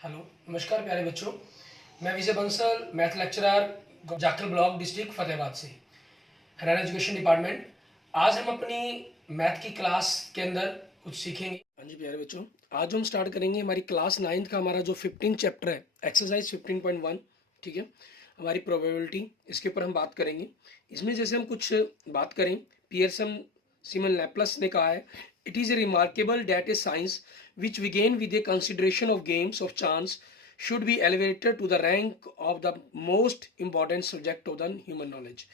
Hello, नमस्कार प्यारे बच्चों। मैं Vijay Bansal, math lecturer, Jakhal block, district Fatehabad से, हरियाणा एजुकेशन डिपार्टमेंट। आज हम अपनी मैथ की क्लास के अंदर कुछ सीखेंगे। हाँ जी प्यारे बच्चों, आज हम स्टार्ट करेंगे हमारी क्लास 9th का हमारा जो 15 चैप्टर है, एक्सरसाइज 15.1। ठीक है, हमारी प्रोबेबिलिटी, इसके ऊपर हम बात करेंगे। इसमें जैसे हम कुछ बात करें, पियर्सन सिमन लैपलस ने कहा है, it is a remarkable that a science which began with a consideration of games of chance should be elevated to the rank of the most important subject of the human knowledge।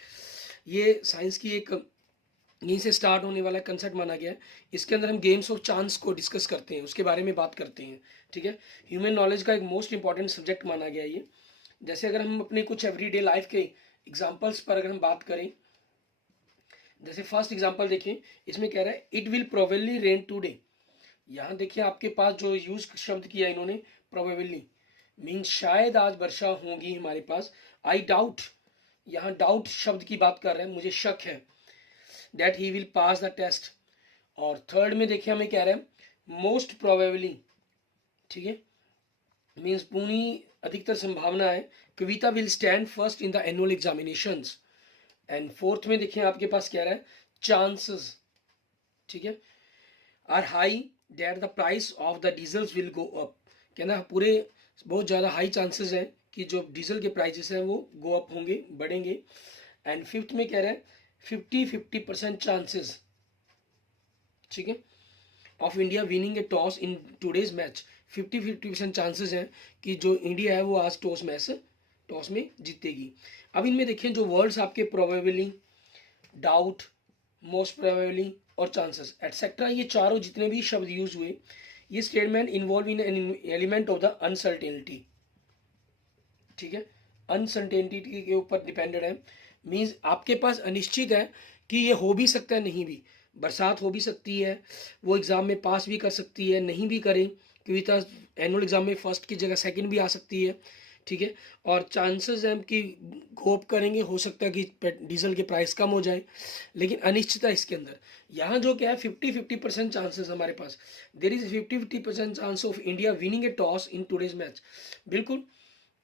ये science की एक यहीं से start होने वाला concept माना गया है। इसके अंदर हम गेम्स ऑफ चांस को डिस्कस करते हैं, उसके बारे में बात करते हैं। ठीक है, ह्यूमन नॉलेज का एक मोस्ट इंपॉर्टेंट सब्जेक्ट माना गया है ये। जैसे अगर हम अपने कुछ एवरीडे लाइफ के एग्जांपल्स पर अगर हम बात करें, जैसे फर्स्ट एग्जांपल देखें, इसमें कह रहा है it will probably rain today. यहाँ देखिए आपके पास जो यूज शब्द किया इन्होंने, प्रोबेबली मीन्स शायद आज वर्षा होगी हमारे पास। आई डाउट, यहाँ डाउट शब्द की बात कर रहे हैं, मुझे शक है। That he will pass the test. और थर्ड में देखिए हमें कह रहे हैं मोस्ट प्रोबेबली, ठीक है, मीन्स पूरी अधिकतर संभावना है, Kavita will stand first in the annual examinations. And fourth में देखिए आपके पास कह रहा है चांसेस, ठीक है, are high that the price of the diesels will go up. कहना पूरे बहुत ज़्यादा हाई चांसेस हैं कि जो डीजल के प्राइसेस हैं वो गो अप होंगे, बढ़ेंगे। एंड फिफ्थ में कह रहे हैं 50% चांसेस, ठीक है, of India winning a toss in today's match. 50% chances हैं कि जो इंडिया है वो आज टॉस में जीतेगी। अब इनमें देखें जो वर्ड्स आपके प्रोबेबली, डाउट, मोस्ट प्रोबेबली और चांसेस एटसेट्रा, ये चारों जितने भी शब्द यूज हुए, ये statement involve in an element of the uncertainty. ठीक है, अनसर्टेनिटी के ऊपर डिपेंडेड है। मीन्स आपके पास अनिश्चित है कि ये हो भी सकता है, नहीं भी। बरसात हो भी सकती है, वो एग्जाम में पास भी कर सकती है, नहीं भी करें, कविता एनुअल एग्जाम में फर्स्ट की जगह सेकंड भी आ सकती है। ठीक है, और चांसेस हैं कि गोप करेंगे, हो सकता है कि डीजल के प्राइस कम हो जाए, लेकिन अनिश्चितता इसके अंदर। यहाँ जो क्या है 50% चांसेस हमारे पास, there is 50% chance of India winning a toss in today's match. बिल्कुल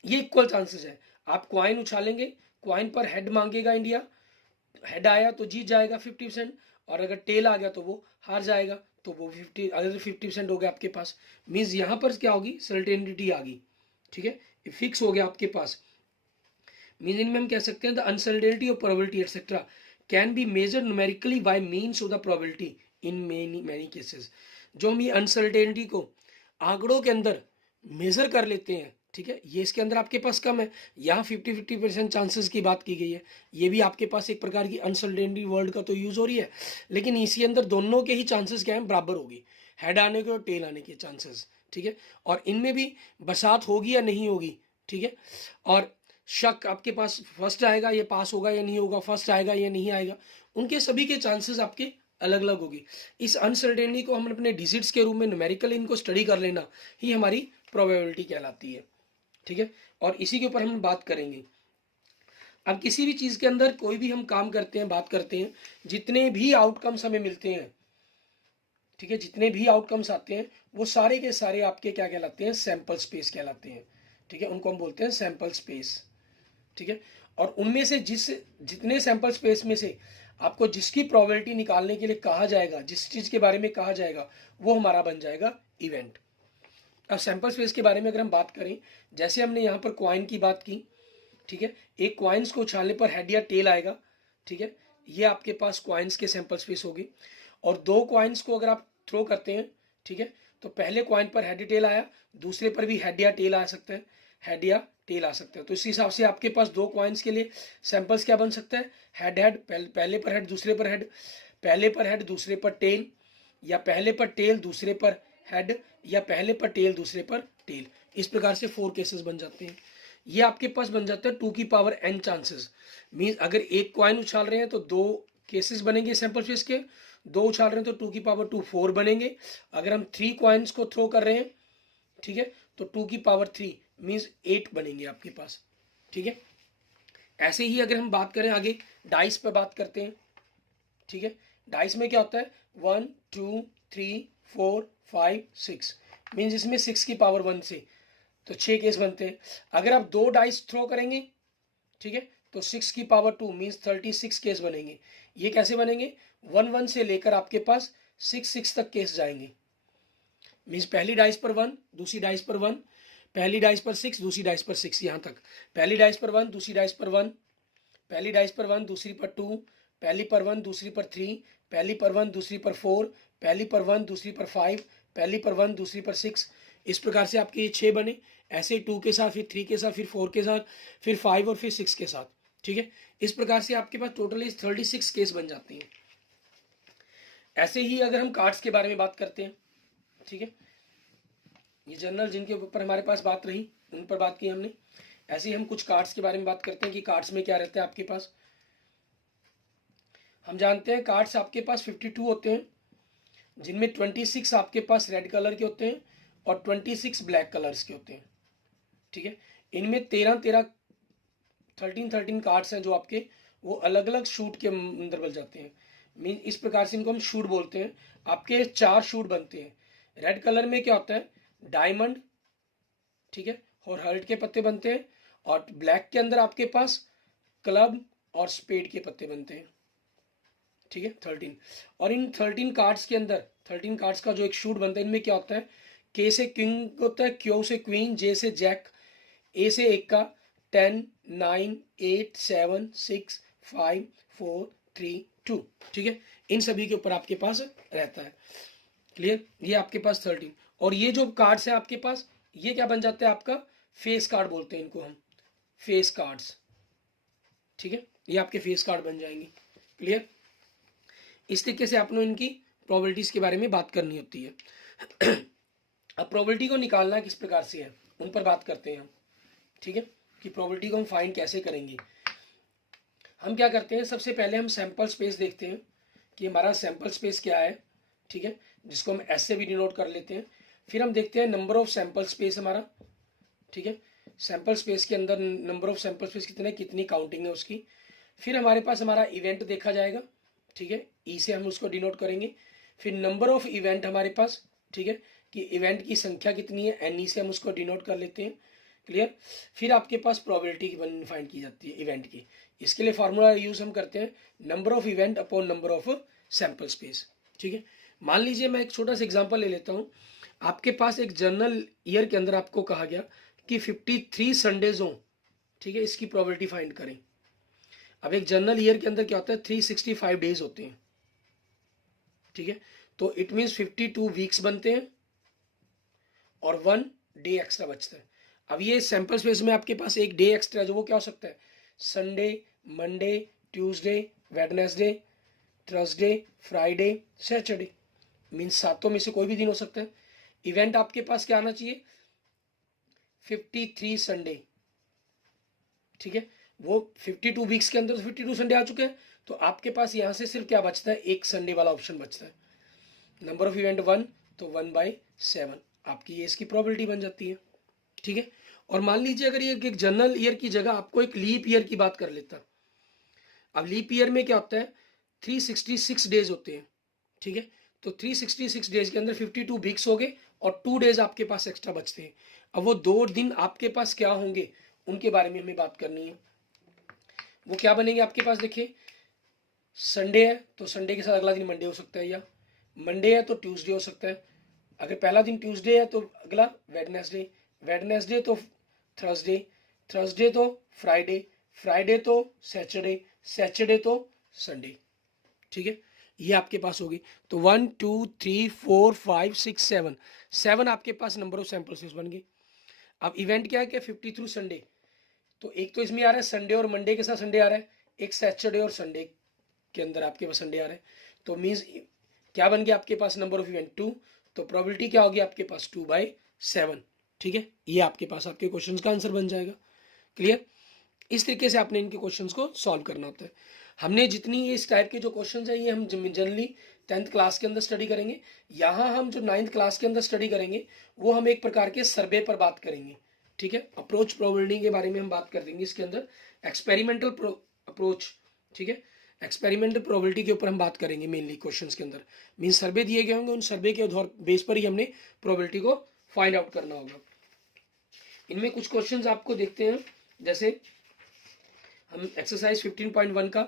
ये इक्वल चांसेस है। आप क्वाइन उछालेंगे, क्वाइन पर हेड मांगेगा इंडिया, हेड आया तो जीत जाएगा 50%, और अगर टेल आ गया तो वो हार जाएगा, तो वो 50, अगर 50% हो गया आपके पास। मीन्स यहाँ पर क्या होगी, सर्टेनिटी आ गई। ठीक है, फिक्स हो गया आपके पास। मीन इनमें हम कह सकते हैं the uncertainty of probability etcetera can be measure numerically by means of the probability in many cases. जो हम ये अनसर्टेनिटी को आंकड़ों के अंदर मेजर कर लेते हैं, ठीक है, ये इसके अंदर आपके पास कम है। यहाँ 50% चांसेस की बात की गई है, ये भी आपके पास एक प्रकार की अनसर्टेनिटी वर्ड का तो यूज हो रही है, लेकिन इसी अंदर दोनों के ही चांसेस क्या है, बराबर होगी, हेड आने के और टेल आने के चांसेस। ठीक है, और इनमें भी बरसात होगी या नहीं होगी, ठीक है, और शक आपके पास फर्स्ट आएगा, ये पास होगा या नहीं होगा, फर्स्ट आएगा या नहीं आएगा, उनके सभी के चांसेस आपके अलग अलग होगी। इस अनसर्टेनिटी को हम अपने डिजिट्स के रूप में न्यूमेरिकल इनको स्टडी कर लेना ही हमारी प्रोबेबिलिटी कहलाती है। ठीक है, और इसी के ऊपर हम बात करेंगे। अब किसी भी चीज़ के अंदर कोई भी हम काम करते हैं, बात करते हैं, जितने भी आउटकम्स हमें मिलते हैं, ठीक है, जितने भी आउटकम्स आते हैं वो सारे के सारे आपके क्या कहलाते हैं, सैंपल स्पेस कहलाते हैं। ठीक है, उनको हम बोलते हैं सैंपल स्पेस। ठीक है, और उनमें से जितने सैंपल स्पेस में से आपको जिसकी प्रोबेबिलिटी निकालने के लिए कहा जाएगा, जिस चीज़ के बारे में कहा जाएगा, वो हमारा बन जाएगा इवेंट। अब सैंपल स्पेस के बारे में अगर हम बात करें, जैसे हमने यहाँ पर क्वाइन की बात की, ठीक है, एक क्वाइंस को उछालने पर हेड या टेल आएगा। ठीक है, ये आपके पास क्वाइंस के सैंपल स्पेस होगी। और दो क्वाइंस को अगर आप थ्रो करते हैं, ठीक है, तो पहले क्वाइन पर हेड टेल आया, दूसरे पर भी हेड या टेल आ सकता है, हेड या टेल आ सकता है। तो इस हिसाब से आपके पास दो क्वाइंस के लिए सैंपल्स क्या बन सकता है, हेड हेड, पहले पर हेड दूसरे पर हेड, पहले पर हेड दूसरे पर टेल, या पहले पर टेल दूसरे पर हेड, या पहले पर टेल दूसरे पर टेल। इस प्रकार से 4 केसेस बन जाते हैं। ये आपके पास बन जाता है 2 की पावर n चांसेस। मीन्स अगर एक क्वाइन उछाल रहे हैं तो 2 केसेस बनेंगे सैंपल स्पेस के, 2 उछाल रहे हैं तो 2 की पावर 2 4 बनेंगे। अगर हम 3 क्वाइंस को थ्रो कर रहे हैं, ठीक है, तो 2 की पावर 3 मीन्स 8 बनेंगे आपके पास। ठीक है, ऐसे ही अगर हम बात करें आगे, डाइस पे बात करते हैं। ठीक है, डाइस में क्या होता है, 1 2 3 4 5 6, मीन्स इसमें 6 की पावर 1 से तो 6 केस बनते हैं। अगर आप 2 डाइस थ्रो करेंगे, ठीक है, तो 6 की पावर 2 मीन्स 36 केस बनेंगे। ये कैसे बनेंगे? 1 से लेकर आपके पास 6 तक केस जाएंगे। मीन्स पहली डाइस पर 1, दूसरी डाइस पर 1, पहली डाइस पर 6, दूसरी डाइस पर 6, यहाँ तक। पहली डाइस पर 1, दूसरी डाइस पर 1, पहली डाइस पर 1, दूसरी पर 2, पहली पर 1, दूसरी पर 3, पहली पर 1, दूसरी पर 4, पहली पर 1, दूसरी पर 5, पहली पर 1, दूसरी पर 6। इस प्रकार से आपके ये 6 बने। ऐसे 2 के साथ, फिर 3 के साथ, फिर 4 के साथ, फिर 5 और फिर 6 के साथ। ठीक है, इस प्रकार से आपके पास टोटली 36 केस बन जाते हैं। ऐसे ही अगर हम कार्ड्स के बारे में बात करते हैं, ठीक है, ये जनरल जिनके ऊपर हमारे पास बात रही उन पर बात की हमने। ऐसे ही हम कुछ कार्ड्स के बारे में बात करते हैं कि कार्ड्स में क्या रहता है आपके पास। हम जानते हैं कार्ड्स आपके पास 52 होते हैं, जिनमें 26 आपके पास रेड कलर के होते हैं और 26 ब्लैक कलर्स के होते हैं। ठीक है, इनमें 13 कार्ड्स हैं जो आपके वो अलग अलग शूट के अंदर बन जाते हैं। मीन इस प्रकार से इनको हम शूट बोलते हैं। आपके 4 शूट बनते हैं। रेड कलर में क्या होता है? डायमंड, ठीक है, और हर्ट के पत्ते बनते हैं। और ब्लैक के अंदर आपके पास क्लब और स्पेड के पत्ते बनते हैं। ठीक है, 13। और इन 13 कार्ड्स के अंदर 13 कार्ड्स का जो एक शूट बनता है, इनमें क्या होता है? के से किंग होता है, क्यू से क्वीन, जे से जैक, ए से एक का, 10, 9, 8, 7, 6, 5, 4, 3, 2। ठीक है, इन सभी के ऊपर आपके पास रहता है। क्लियर? ये आपके पास 13। और ये जो कार्ड्स है आपके पास, ये क्या बन जाता है आपका? फेस कार्ड बोलते हैं इनको हम, फेस कार्ड्स। ठीक है, ये आपके फेस कार्ड बन जाएंगे। क्लियर? इस तरीके से आपने इनकी प्रोबेबिलिटीज के बारे में बात करनी होती है। अब प्रोबेबिलिटी को निकालना किस प्रकार से है, उन पर बात करते हैं हम। ठीक है, कि प्रोबेबिलिटी को हम फाइंड कैसे करेंगे। हम क्या करते हैं, सबसे पहले हम सैंपल स्पेस देखते हैं कि हमारा सैंपल स्पेस क्या है। ठीक है, जिसको हम एस से भी डिनोट कर लेते हैं। फिर हम देखते हैं नंबर ऑफ सैंपल स्पेस हमारा। ठीक है, सैंपल स्पेस के अंदर नंबर ऑफ सैंपल स्पेस कितने, कितनी काउंटिंग है उसकी। फिर हमारे पास हमारा इवेंट देखा जाएगा। ठीक है, ई से हम उसको डिनोट करेंगे। फिर नंबर ऑफ इवेंट हमारे पास, ठीक है, कि इवेंट की संख्या कितनी है, एन ई से हम उसको डिनोट कर लेते हैं। क्लियर? फिर आपके पास प्रोबेबिलिटी फाइंड की जाती है इवेंट की। इसके लिए फार्मूला यूज हम करते हैं number of event upon number of sample space. ठीक है, मान लीजिए मैं एक छोटा सा एग्जांपल ले लेता हूँ। आपके पास एक जनरल ईयर के अंदर आपको कहा गया कि 53 संडेज हों। ठीक है, इसकी प्रोबेबिलिटी फाइंड करें। अब एक जनरल ईयर के अंदर क्या होता है? 365 डेज होते हैं। ठीक है, तो इट मीन्स 52 वीक्स बनते हैं और 1 डे एक्स्ट्रा बचता है। अब ये सैंपल स्पेस में आपके पास एक डे एक्स्ट्रा जो वो क्या हो सकता है? Sunday, Monday, Tuesday, Wednesday, Thursday, Friday, Saturday. Means 7 में से कोई भी दिन हो सकता है। इवेंट आपके पास क्या आना चाहिए? 53 संडे। ठीक है, वो 52 वीक्स के अंदर तो 52 संडे आ चुके हैं। तो आपके पास यहां से सिर्फ क्या बचता है? एक संडे वाला ऑप्शन बचता है। नंबर ऑफ इवेंट 1, तो 1/7 आपकी ये इसकी प्रोबेबिलिटी बन जाती है। ठीक है, और मान लीजिए अगर ये एक जनरल ईयर की जगह आपको एक लीप ईयर की बात कर लेता। अब लीप ईयर में क्या होता है? 366 डेज होते हैं। ठीक है, तो 366 डेज के अंदर 52 वीक्स हो गए और 2 डेज आपके पास एक्स्ट्रा बचते हैं। अब वो 2 दिन आपके पास क्या होंगे, उनके बारे में हमें बात करनी है। वो क्या बनेंगे आपके पास? देखिए, संडे है तो संडे के साथ अगला दिन मंडे हो सकता है, या मंडे है तो ट्यूसडे हो सकता है। अगर पहला दिन ट्यूसडे है तो अगला वेडनेसडे, वेडनेसडे तो थर्सडे, थर्सडे तो फ्राइडे, फ्राइडे तो सैटरडे, सैटरडे तो संडे। ठीक है, ये आपके पास होगी। तो 1, 2, 3, 4, 5, 6, 7 आपके पास नंबर ऑफ सैंपल स्पेस बन गई। अब इवेंट क्या है कि 53 संडे, तो एक तो इसमें आ रहा है संडे और मंडे के साथ संडे आ रहा है, एक सैटरडे और संडे के अंदर आपके पास संडे आ रहा है। तो मीन्स क्या बन गया आपके पास? Number of event 2। तो प्रोबेबिलिटी क्या होगी आपके पास? 2/7। ठीक है, ये आपके पास आपके क्वेश्चन का आंसर बन जाएगा। क्लियर? इस तरीके से आपने इनके क्वेश्चंस को सॉल्व करना होता है। हमने जितनी इस टाइप के जो क्वेश्चंस हैं ये हम जनरली 10th क्लास के अंदर स्टडी करेंगे। यहाँ हम जो 9th क्लास के अंदर स्टडी करेंगे वो हम एक प्रकार के सर्वे पर बात करेंगे। ठीक है, अप्रोच प्रोबेबिलिटी के बारे में हम बात कर देंगे इसके अंदर, एक्सपेरिमेंटल अप्रोच। ठीक है, एक्सपेरिमेंटल प्रोबेबिलिटी के ऊपर हम बात करेंगे मेनली क्वेश्चंस के अंदर। मीन सर्वे दिए गए होंगे, उन सर्वे के बेस पर ही हमने प्रोबेबिलिटी को फाइंड आउट करना होगा। इनमें कुछ क्वेश्चंस आपको देखते हैं, जैसे हम एक्सरसाइज 15.1 का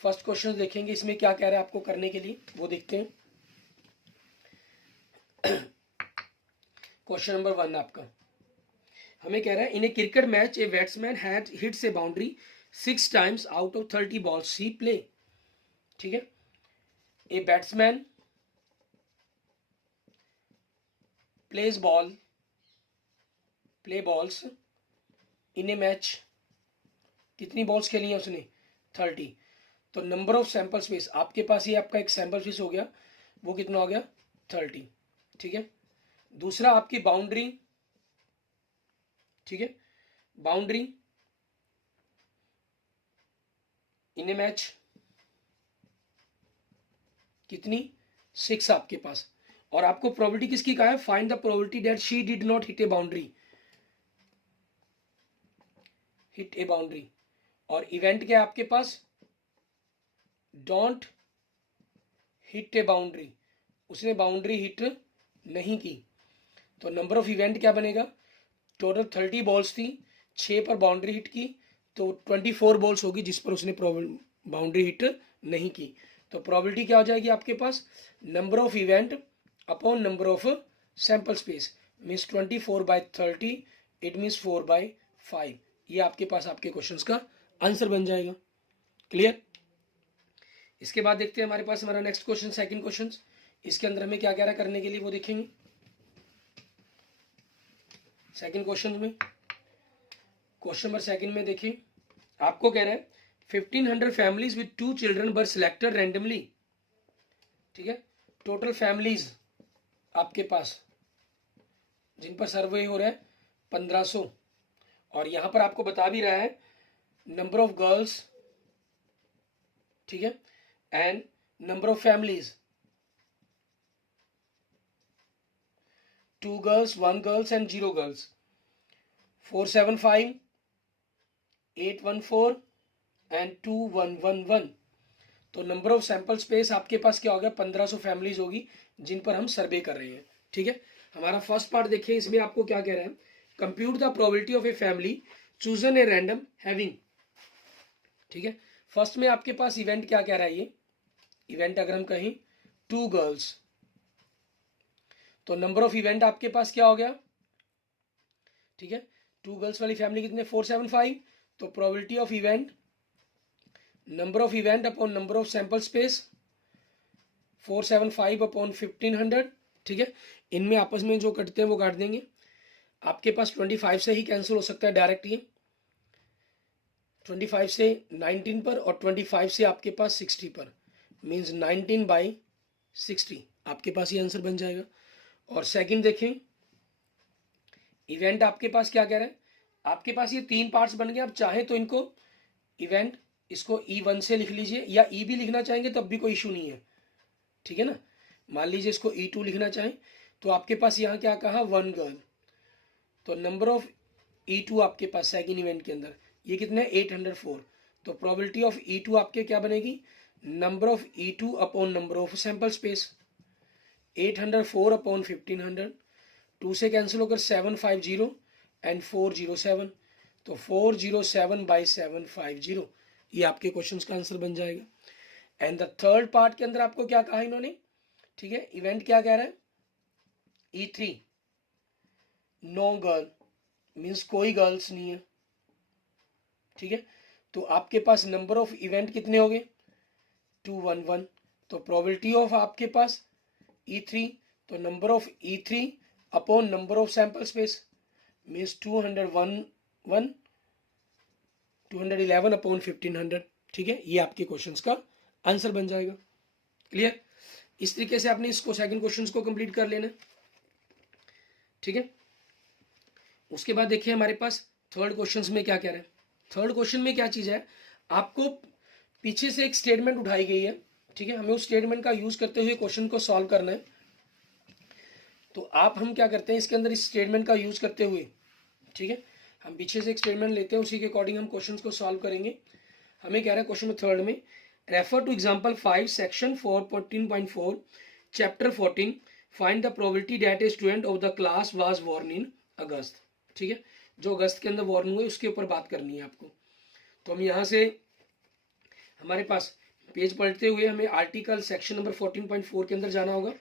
फर्स्ट क्वेश्चन देखेंगे, इसमें क्या कह रहा है आपको करने के लिए वो देखते हैं। क्वेश्चन नंबर 1 आपका हमें कह रहा है, in a cricket match a batsman had hits a boundary 6 times out of 30 balls he play. ठीक है, a batsman play balls in a match, कितनी बॉल्स खेली हैं उसने? 30। तो नंबर ऑफ सैंपल स्पेस आपके पास ये आपका एक सैंपल स्पेस हो गया, वो कितना हो गया? 30। ठीक है, दूसरा आपकी बाउंड्री, ठीक है, बाउंड्री इन ए मैच कितनी? 6 आपके पास। और आपको प्रोबेबिलिटी किसकी कहा है? Find the probability that she did not hit A boundary. और इवेंट क्या है आपके पास? डोंट हिट ए बाउंड्री, उसने बाउंड्री हिट नहीं की। तो नंबर ऑफ इवेंट क्या बनेगा? टोटल 30 बॉल्स थी, 6 पर बाउंड्री हिट की, तो 24 बॉल्स होगी जिस पर उसने बाउंड्री हिट नहीं की। तो प्रोबेबिलिटी क्या हो जाएगी आपके पास? Number of event upon number of sample space, means 24/30, it means 4/5। ये आपके पास आपके क्वेश्चंस का आंसर बन जाएगा। क्लियर? इसके बाद देखते हैं हमारे पास हमारा नेक्स्ट क्वेश्चन, सेकंड क्वेश्चन। इसके अंदर हमें क्या कह रहा है करने के लिए वो देखेंगे। सेकंड क्वेश्चन में, क्वेश्चन नंबर सेकंड में देखिए, आपको कह रहा है 1500 families with 2 children were selected randomly. ठीक है, टोटल फैमिलीज आपके पास जिन पर सर्वे हो रहा है 1500, और यहां पर आपको बता भी रहा है नंबर ऑफ गर्ल्स, ठीक है, and number of families, 2 girls 1 girls and 0 girls, 475, 814 and 2111। तो नंबर ऑफ सैंपल स्पेस आपके पास क्या हो गया? 1500 फैमिलीज होगी जिन पर हम सर्वे कर रहे हैं। ठीक है, हमारा फर्स्ट पार्ट देखिए, इसमें आपको क्या कह रहा है? Compute the probability of a family chosen a random having. ठीक है, फर्स्ट में आपके पास इवेंट क्या कह रहा है? ये इवेंट अगर हम कहें 2 गर्ल्स, तो नंबर ऑफ इवेंट आपके पास क्या हो गया? ठीक है, 2 गर्ल्स वाली फैमिली कितने? 475। तो probability of event, number of event upon number of sample space, 475 upon 1500। ठीक है, इनमें आपस में जो कटते हैं वो काट देंगे। आपके पास 25 से ही कैंसिल हो सकता है डायरेक्ट, ये 25 से 19 पर और 25 से आपके पास 60 पर, मीन्स 19/60 आपके पास ये आंसर बन जाएगा। और सेकंड देखें, इवेंट आपके पास क्या कह रहा है? आपके पास ये 3 पार्ट्स बन गए। आप चाहें तो इनको इवेंट, इसको E1 से लिख लीजिए, या E भी लिखना चाहेंगे तब भी कोई इशू नहीं है। ठीक है ना, मान लीजिए इसको E2 लिखना चाहें, तो आपके पास यहाँ क्या कहा? 1 गर्ल। तो नंबर ऑफ E2 आपके पास सेकंड इवेंट के अंदर ये कितने? 804। तो प्रोबेबिलिटी ऑफ E2 आपके क्या बनेगी? Number of E2 upon number of sample space, 804 upon 1500, 2 से कैंसिल होकर 750 एंड 407, तो 407/750 ये आपके क्वेश्चन का आंसर बन जाएगा। एंड द थर्ड पार्ट के अंदर आपको क्या कहा इन्होंने? ठीक है, इवेंट क्या कह रहा है? E3 नो गर्ल, मीन्स कोई गर्ल्स नहीं है। ठीक है, तो आपके पास नंबर ऑफ इवेंट कितने हो गए? 211। तो प्रोबेबिलिटी ऑफ आपके पास E3, तो number of E3 upon number of sample space, means 211 upon 1500। ठीक है, ये आपके क्वेश्चंस का आंसर बन जाएगा। क्लियर? इस तरीके से आपने इसको सेकंड क्वेश्चंस को कंप्लीट कर लेना। ठीक है, उसके बाद देखिए हमारे पास थर्ड क्वेश्चंस में क्या कह रहे हैं। थर्ड क्वेश्चन में क्या चीज़ है? आपको पीछे से एक स्टेटमेंट उठाई गई है। ठीक है, हमें उस स्टेटमेंट का यूज करते हुए क्वेश्चन को सॉल्व करना है। तो हम क्या करते हैं इसके अंदर, इस स्टेटमेंट का यूज करते हुए, ठीक है, हम पीछे से एक स्टेटमेंट लेते हैं, उसी के अकॉर्डिंग हम क्वेश्चन को सॉल्व करेंगे। हमें कह रहा है क्वेश्चन थर्ड में, refer to example 5 section 4.14 chapter 14, find the probability that a student of the class was born in August. ठीक है, जो अगस्त के अंदर वॉर्न हुए उसके ऊपर बात करनी है आपको। तो हम यहाँ से हमारे पास पेज पलटते हुए हमें आर्टिकल सेक्शन नंबर 14.4 के अंदर जाना होगा,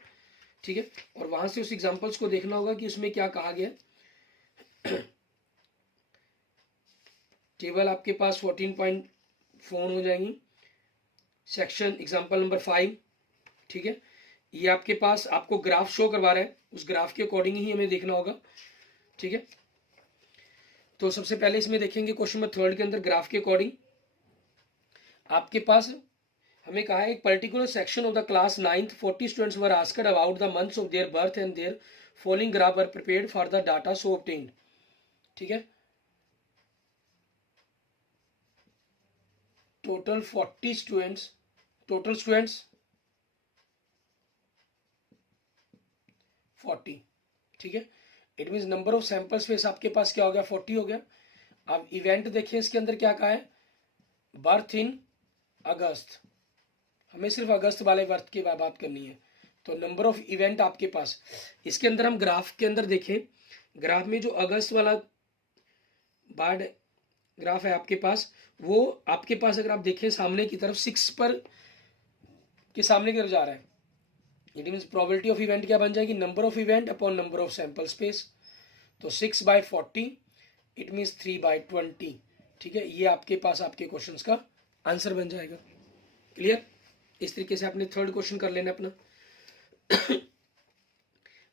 ठीक है, और वहां से उस एग्जाम्पल्स को देखना होगा कि उसमें क्या कहा गया। टेबल आपके पास 14.4 हो जाएंगी, सेक्शन एग्जाम्पल नंबर 5, ठीक है। ये आपके पास आपको ग्राफ शो करवा रहा है, उस ग्राफ के अकॉर्डिंग ही हमें देखना होगा, ठीक है। तो सबसे पहले इसमें देखेंगे क्वेश्चन नंबर 3 के अंदर ग्राफ के अकॉर्डिंग आपके पास हमें कहा है एक particular section of the class 9th 40 students were asked about the months of their birth and their following graph were prepared for the data so obtained, ठीक है। टोटल 40 स्टूडेंट्स, टोटल स्टूडेंट्स 40, ठीक है। It mean number of sample space आपके पास क्या हो गया, 40 हो गया। अब इवेंट देखिए इसके अंदर क्या कहा है, बर्थ इन अगस्त, हमें सिर्फ अगस्त वाले बर्थ की बात करनी है। तो नंबर ऑफ इवेंट आपके पास इसके अंदर हम ग्राफ के अंदर देखें, ग्राफ में जो अगस्त वाला बार ग्राफ है आपके पास, वो आपके पास अगर आप देखें सामने की तरफ 6 पर के सामने की तरफ जा रहा है। It means probability of event क्या बन जाएगी, number of event upon number of sample space. तो 6/40 इट मीन्स 3/20, ठीक है। ये आपके पास आपके क्वेश्चन का आंसर बन जाएगा। क्लियर, इस तरीके से आपने थर्ड क्वेश्चन कर लेना अपना।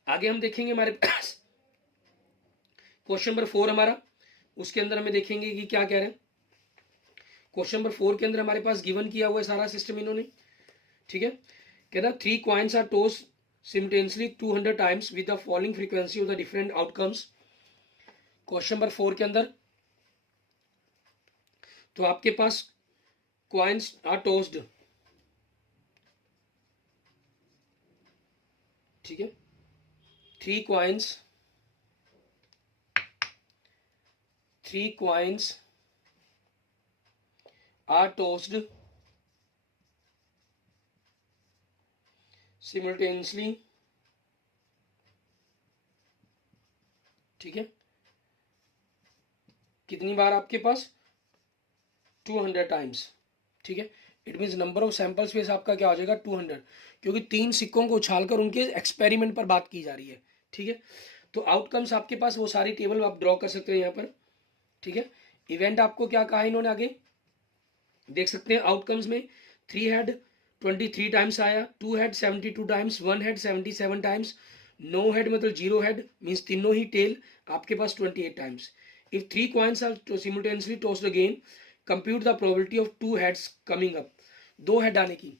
आगे हम देखेंगे हमारे पास क्वेश्चन नंबर 4 हमारा, उसके अंदर हमें देखेंगे कि क्या कह रहे हैं। क्वेश्चन नंबर 4 के अंदर हमारे पास गिवन किया हुआ है सारा सिस्टम इन्होंने, ठीक है। कह रहा 3 coins are tossed simultaneously 200 times with the following frequency of the different outcomes. Question number 4 के अंदर तो आपके पास कॉइन्स आर टॉस्ड, ठीक है, 3 coins are tossed simultaneously, ठीक है, कितनी बार आपके पास 200 टाइम्स, ठीक है। It means number of sample space आपका क्या हो जाएगा 200, क्योंकि 3 सिक्कों को उछालकर उनके एक्सपेरिमेंट पर बात की जा रही है, ठीक है। तो आउटकम्स आपके पास वो सारी टेबल आप ड्रॉ कर सकते हैं यहाँ पर, ठीक है। इवेंट आपको क्या कहा है इन्होंने, आगे देख सकते हैं आउटकम्स में 3 हेड 23 टाइम्स आया, 2 head 72 times, 1 head 77 times, 9 head मतलब 0 हेड मीन्स तीनों ही टेल आपके पास 28 times. If 3 coins are simultaneously tossed again compute the probability of 2 heads coming up. 2 head आने की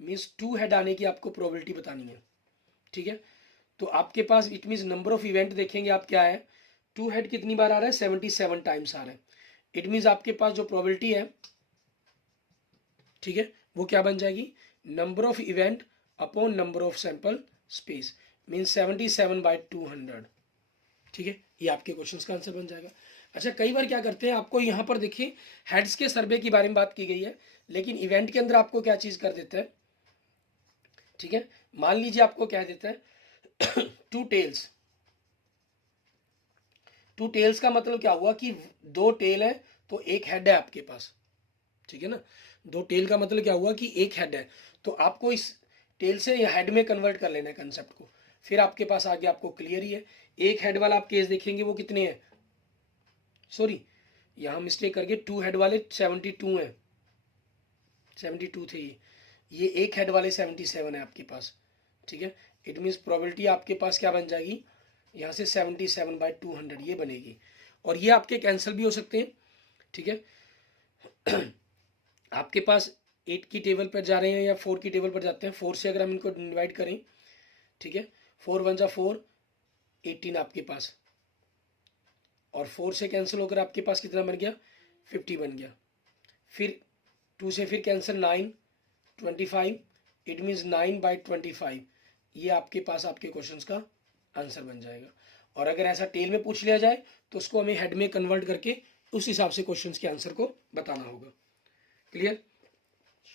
मीन्स 2 हेड आने की आपको प्रोबेबिलिटी बतानी है, ठीक है। तो आपके पास it means number of event देखेंगे आप क्या है, 2 हेड कितनी बार आ रहा है 77 टाइम्स आ रहा है। इट मीन्स आपके पास जो प्रोबेबिलिटी है, ठीक है, वो क्या बन जाएगी, number of event upon number of sample space means 77/200, ठीक है। ये आपके क्वेश्चंस का आंसर बन जाएगा। अच्छा, कई बार क्या करते हैं, आपको यहाँ पर देखिए हेड्स के सर्वे के बारे में बात की गई है, लेकिन इवेंट के अंदर आपको क्या चीज कर देता है, ठीक है। मान लीजिए आपको क्या देता है 2 टेल्स। 2 टेल्स का मतलब क्या हुआ कि 2 टेल है तो 1 हेड है आपके पास, ठीक है ना। 2 टेल का मतलब क्या हुआ कि 1 हेड है, तो आपको इस टेल से हेड में कन्वर्ट कर लेना है कंसेप्ट को, फिर आपके पास आगे आपको क्लियर ही है। 1 हेड वाला आप केस देखेंगे वो कितने हैं, सॉरी यहां मिस्टेक करके 2 हेड वाले 72 हैं, 72 थे ये 1 हेड वाले 77 है आपके पास, ठीक है। इट मीन्स प्रोबेबिलिटी आपके पास क्या बन जाएगी, यहाँ से 77/200 ये बनेगी, और ये आपके कैंसिल भी हो सकते हैं, ठीक है। आपके पास 8 की टेबल पर जा रहे हैं या 4 की टेबल पर जाते हैं, 4 से अगर हम इनको डिवाइड करें, ठीक है, 4 1 जा 4 18 आपके पास, और 4 से कैंसिल होकर आपके पास कितना बन गया 50 बन गया, फिर 2 से फिर कैंसिल 9 25, इट मीन्स 9/25, ये आपके पास आपके क्वेश्चंस का आंसर बन जाएगा। और अगर ऐसा टेल में पूछ लिया जाए तो उसको हमें हेड में कन्वर्ट करके उस हिसाब से क्वेश्चंस के आंसर को बताना होगा। क्लियर,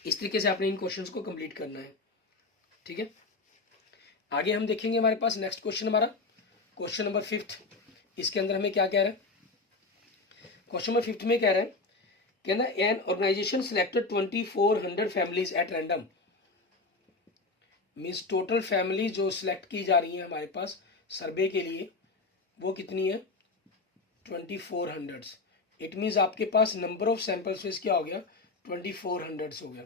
इस तरीके से आपने इन क्वेश्चंस को कंप्लीट करना है, ठीक है। आगे हम देखेंगे हमारे पास नेक्स्ट क्वेश्चन हमारा क्वेश्चन नंबर 5, इसके अंदर हमें क्या कह रहा है, क्वेश्चन नंबर 5 में कह रहा है, कहना an organisation selected 2400 families at random, means total family जो सिलेक्ट की जा रही है हमारे पास सर्वे के लिए वो कितनी है 2400। इट मीन्स आपके पास नंबर ऑफ सैंपल स्पेस क्या हो गया 2400 हो गया,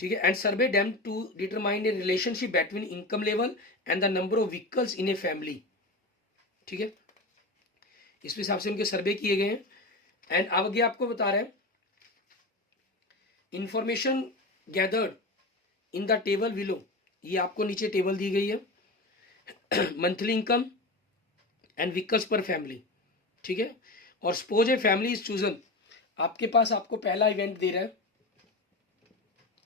ठीक है। And survey them to determine a relationship between income level and the number of vehicles in a family, ठीक है। इस हिसाब से उनके सर्वे किए गए हैं। एंड आगे आपको बता रहे हैं information gathered in the table below, ये आपको नीचे टेबल दी गई है मंथली इनकम एंड व्हीकल्स पर फैमिली, ठीक है। और suppose a family is chosen, आपके पास आपको पहला इवेंट दे रहा है,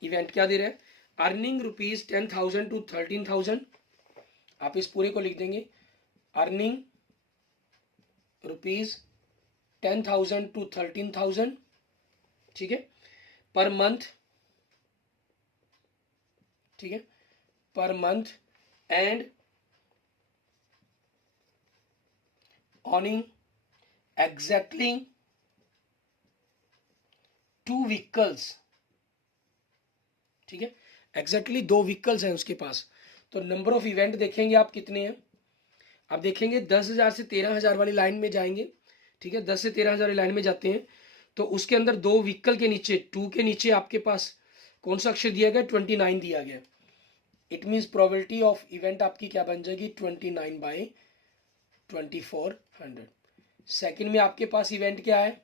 इवेंट क्या दे रहा है अर्निंग रुपीज 10,000 to 13,000, आप इस पूरे को लिख देंगे अर्निंग रुपीज 10,000 to 13,000, ठीक है, पर मंथ, ठीक है, per month and ऑनिंग exactly 2 vehicles, ठीक है, एग्जैक्टली 2 व्हीकल्स हैं उसके पास। तो नंबर ऑफ इवेंट देखेंगे आप कितने हैं, आप देखेंगे 10,000 से 13,000 वाली लाइन में जाएंगे, ठीक है, 10 से 13,000 वाली लाइन में जाते हैं तो उसके अंदर 2 व्हीकल के नीचे 2 के नीचे आपके पास कौन सा अक्षर दिया गया 29 दिया गया। It means probability of event आपकी क्या बन जाएगी 29/2400। सेकेंड में आपके पास इवेंट क्या है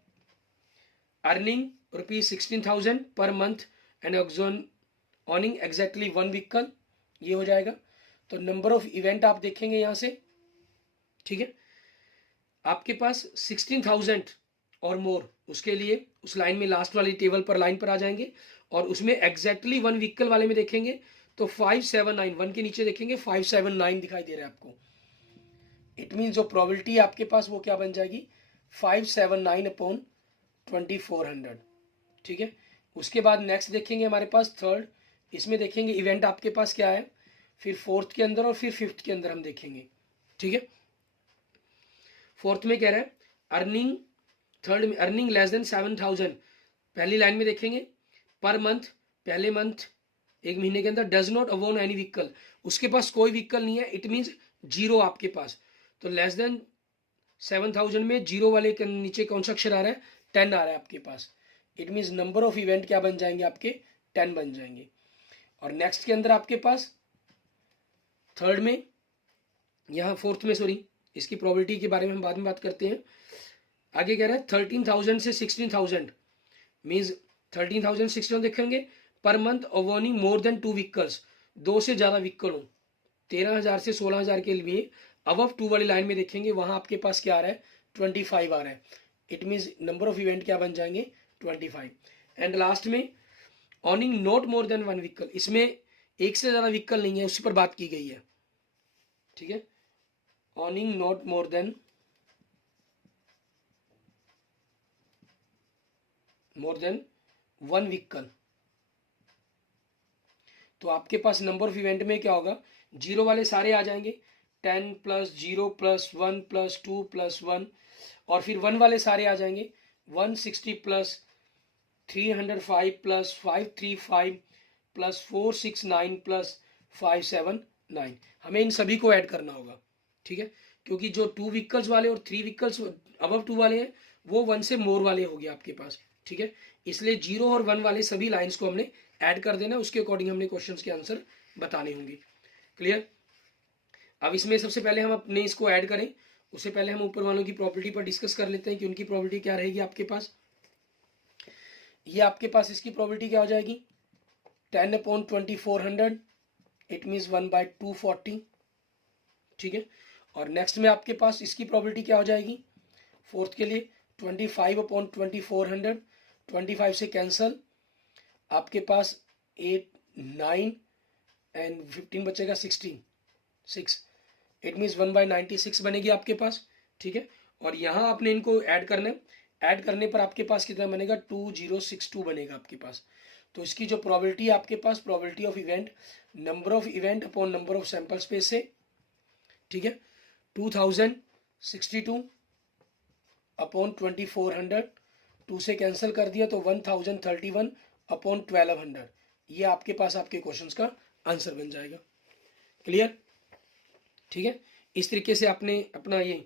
earning rupees 16,000 per month and ऑनिंग exactly 1 vehicle, ये हो जाएगा। तो नंबर ऑफ इवेंट आप देखेंगे यहां से, ठीक है, आपके पास 16,000 और मोर, उसके लिए उस लाइन में लास्ट वाली टेबल पर लाइन पर आ जाएंगे और उसमें एग्जैक्टली 1 व्हीकल वाले में देखेंगे तो 579, 1 के नीचे देखेंगे 579 दिखाई दे रहा है आपको। इट मीन जो प्रोबेबिलिटी आपके पास वो क्या बन जाएगी 579/2400, ठीक है। उसके बाद नेक्स्ट देखेंगे हमारे पास थर्ड, इसमें देखेंगे इवेंट आपके पास क्या है, फिर फोर्थ के अंदर और फिर फिफ्थ के अंदर हम देखेंगे, ठीक है। फोर्थ में कह रहा है अर्निंग, थर्ड में अर्निंग लेस देन 7,000, पहली लाइन में देखेंगे पर मंथ, पहले मंथ एक महीने के अंदर does not own any vehicle, उसके पास कोई व्हीकल नहीं है, इट मीन्स जीरो आपके पास। तो लेस देन 7,000 में जीरो वाले के नीचे कौन सा अक्षर आ रहा है 10 आ रहा है आपके पास। It means number of event क्या बन जाएंगे आपके 10 बन जाएंगे। और नेक्स्ट के अंदर आपके पास थर्ड में, यहाँ फोर्थ में सॉरी, इसकी प्रोबेबिलिटी के बारे में हम बाद में बात करते हैं। आगे कह रहा है 13,000 से 16,000 मीन्स 13,000 16,000 देखेंगे per month owning more than 2 vehicles, 2 से ज़्यादा व्हीकल हो। 13,000 से 16,000 के लिए अबव 2 वाली लाइन में देखेंगे वहां आपके पास क्या आ रहा है 25 आ रहा है। It means number of event क्या बन जाएंगे 25। एंड लास्ट में ऑनिंग नॉट मोर देन 1 व्हीकल, इसमें एक से ज़्यादा व्हीकल नहीं है, उसी पर बात की गई है, ठीक है। ऑनिंग नॉट मोर देन 1 व्हीकल, तो आपके पास नंबर ऑफ इवेंट में क्या होगा जीरो वाले सारे आ जाएंगे 10 + 0 + 1 + 2 + 1, और फिर 1 वाले सारे आ जाएंगे 160 + 305 + 535 + 469 + 579, हमें इन सभी को ऐड करना होगा, ठीक है, क्योंकि जो 2 व्हीकल्स वाले और 3 व्हीकल्स अबव 2 वाले हैं वो 1 से मोर वाले हो गए आपके पास, ठीक है। इसलिए 0 और 1 वाले सभी लाइंस को हमने ऐड कर देना, उसके अकॉर्डिंग हमने क्वेश्चंस के आंसर बताने होंगे। क्लियर। अब इसमें सबसे पहले हम अपने इसको ऐड करें उससे पहले हम ऊपर वालों की प्रॉपर्टी पर डिस्कस कर लेते हैं कि उनकी प्रॉपर्टी क्या रहेगी आपके पास। ये आपके पास इसकी प्रॉपर्टी क्या हो जाएगी 10/2400, इट मीन्स 1/240, ठीक है। और नेक्स्ट में आपके पास इसकी प्रॉपर्टी क्या हो जाएगी फोर्थ के लिए 25/2400, 25 से कैंसल, आपके पास 8 9 एंड 15 बचेगा 16 6, इट मीन्स 1/96 बनेगी आपके पास, ठीक है। और यहाँ आपने इनको ऐड करना है, ऐड करने पर आपके पास कितना बनेगा 2062 बनेगा आपके पास। तो इसकी जो प्रोबेबिलिटी आपके पास probability of event number of event upon number of sample space से, ठीक है, 2062 अपॉन 2400, 2 से कैंसिल कर दिया तो 1031 अपॉन 1200, ये आपके पास आपके क्वेश्चंस का आंसर बन जाएगा। क्लियर? ठीक है, इस तरीके से आपने अपना ये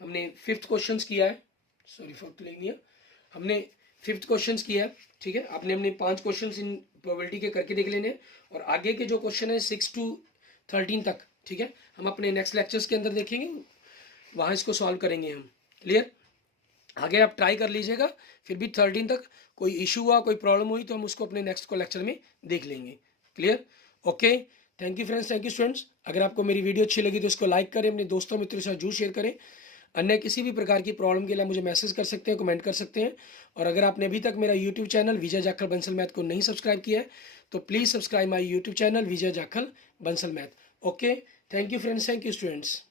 हमने 5th क्वेश्चंस किया है, सॉरी फॉर क्लियरिंग दिया, हमने 5th क्वेश्चंस किया है। ठीक है, आपने अपने 5 क्वेश्चंस इन प्रोबेबिलिटी के करके देख लेने, और आगे के जो क्वेश्चन है 6 to 13 तक, ठीक है, हम अपने नेक्स्ट लेक्चर्स के अंदर देखेंगे, वहाँ इसको सॉल्व करेंगे हम। क्लियर? आगे आप ट्राई कर लीजिएगा, फिर भी 13 तक कोई इशू हुआ, कोई प्रॉब्लम हुई तो हम उसको अपने नेक्स्ट को लेक्चर में देख लेंगे। Clear? Okay, thank you friends, thank you students. अगर आपको मेरी वीडियो अच्छी लगी तो इसको लाइक करें, अपने दोस्तों मित्रों के साथ जरूर शेयर करें। अन्य किसी भी प्रकार की प्रॉब्लम के लिए मुझे मैसेज कर सकते हैं, कमेंट कर सकते हैं। और अगर आपने अभी तक मेरा यूट्यूब चैनल विजय जाखल बंसल मैथ को नहीं सब्सक्राइब किया है तो please subscribe my YouTube channel Vijay Jakhal Bansal math. Okay, thank you friends, thank you students.